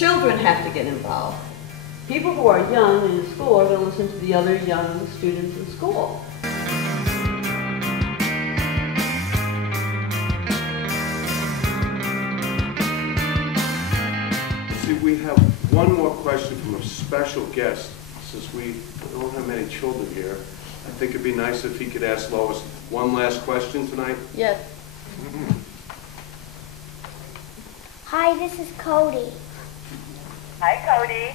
children have to get involved. People who are young and in school are going to listen to the other young students in school. See, we have one more question from a special guest. Since we don't have many children here, I think it'd be nice if he could ask Lois one last question tonight. Yes. Hi, this is Cody. Hi, Cody.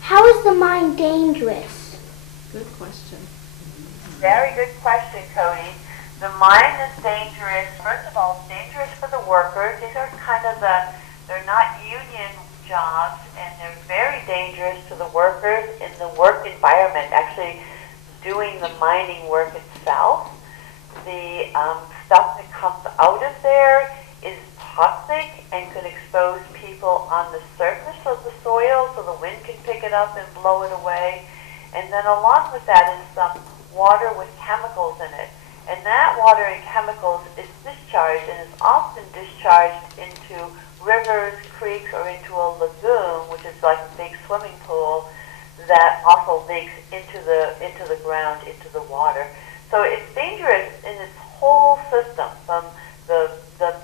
How is the mine dangerous? Good question. Very good question, Cody. The mine is dangerous. First of all, it's dangerous for the workers. These are kind of they're not union jobs, and they're very dangerous to the workers in the work environment, actually doing the mining work itself. The stuff that comes out of there is toxic and could expose people on the surface of the soil so the wind can pick it up and blow it away. And then along with that is some water with chemicals in it. And that water and chemicals is discharged, and is often discharged into rivers, creeks, or into a lagoon, which is like a big swimming pool that also leaks into the ground, into the water. So it's dangerous in its whole system, from the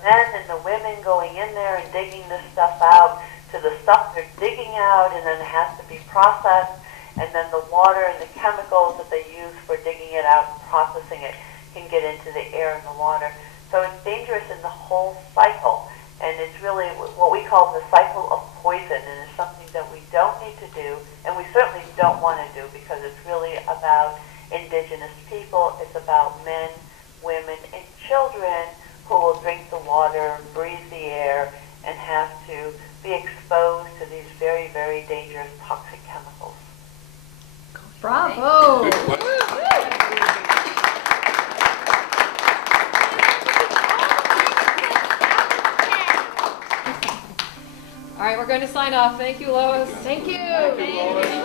men and the women going in there and digging this stuff out, to the stuff they're digging out and then it has to be processed, and then the water and the chemicals that they use for digging it out and processing it can get into the air and the water. So it's dangerous in the whole cycle. And it's really what we call the cycle of poison, and it's something that we don't need to do, and we certainly don't want to do, because it's really about indigenous people. It's about men, women, and children who will drink the water, breathe the air, and have to be exposed to these very, very dangerous toxic chemicals. Bravo! All right, we're going to sign off. Thank you, Lois. Thank you. Thank you, Lois.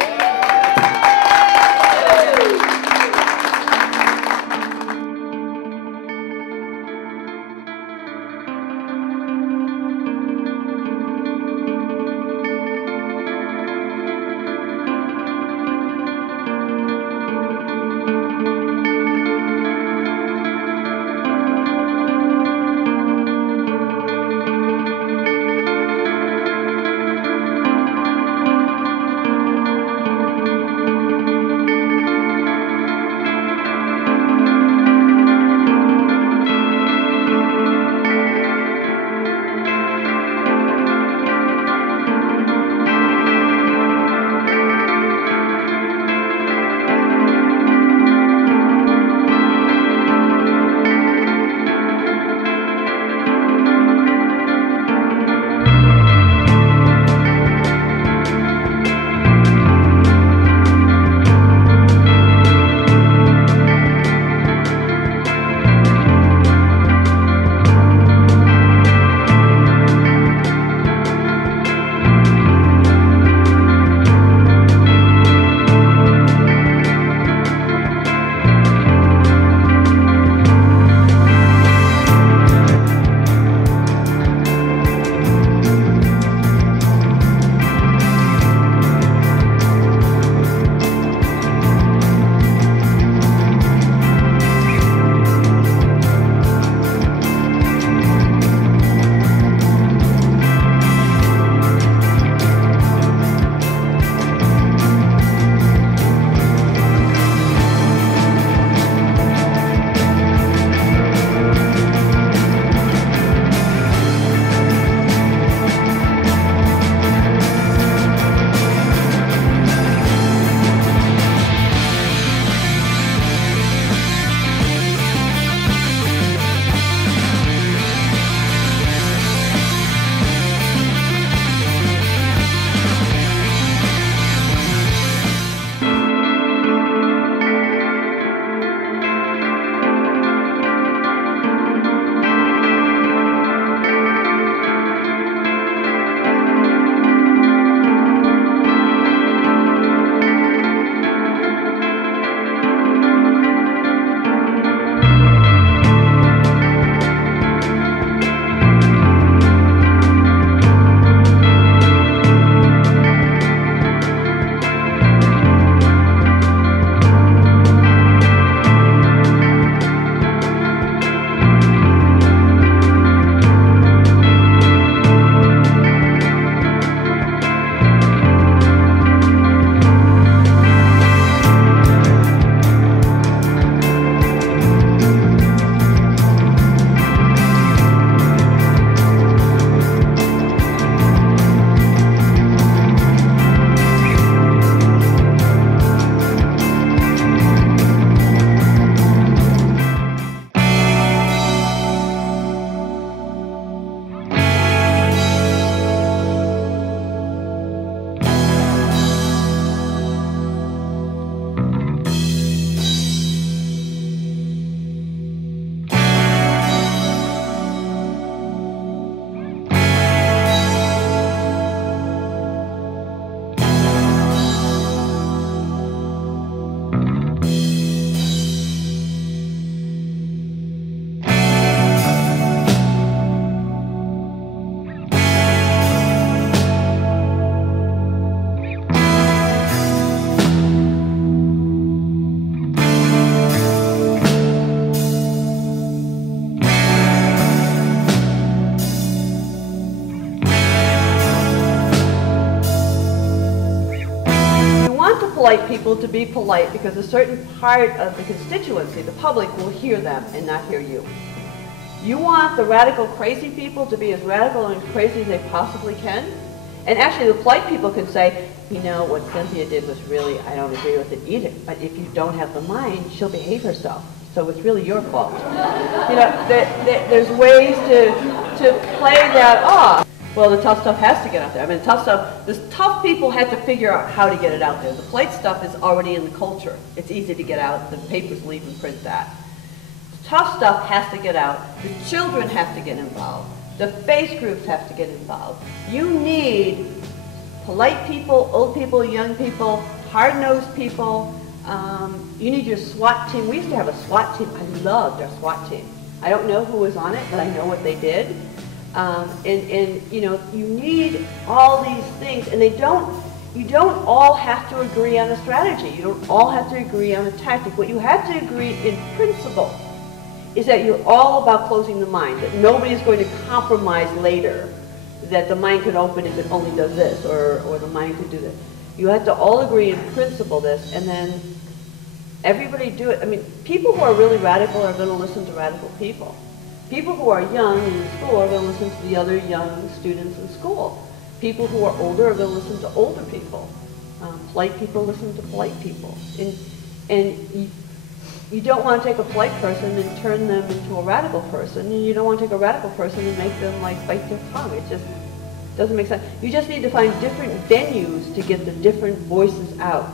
polite people to be polite because a certain part of the constituency, the public, will hear them and not hear you. You want the radical crazy people to be as radical and crazy as they possibly can. And actually the polite people can say, you know, what Cynthia did was really, I don't agree with it either. But if you don't have the mind, she'll behave herself. So it's really your fault. You know, there's ways to play that off. Well, the tough stuff has to get out there. I mean, the tough people had to figure out how to get it out there. The polite stuff is already in the culture. It's easy to get out. The papers will even print that. The tough stuff has to get out. The children have to get involved. The face groups have to get involved. You need polite people, old people, young people, hard-nosed people. You need your SWAT team. We used to have a SWAT team. I loved our SWAT team. I don't know who was on it, but I know what they did. And you know, you need all these things, and you don't all have to agree on a strategy. You don't all have to agree on a tactic. What you have to agree in principle is that you're all about closing the mind, that nobody is going to compromise later, that the mind can open if it only does this, or the mind can do this. You have to all agree in principle this, and then everybody do it. I mean, people who are really radical are going to listen to radical people. People who are young in school are going to listen to the other young students in school. People who are older are going to listen to older people. Polite people listen to polite people. And you don't want to take a polite person and turn them into a radical person, and you don't want to take a radical person and make them like bite their tongue. It just doesn't make sense. You just need to find different venues to get the different voices out.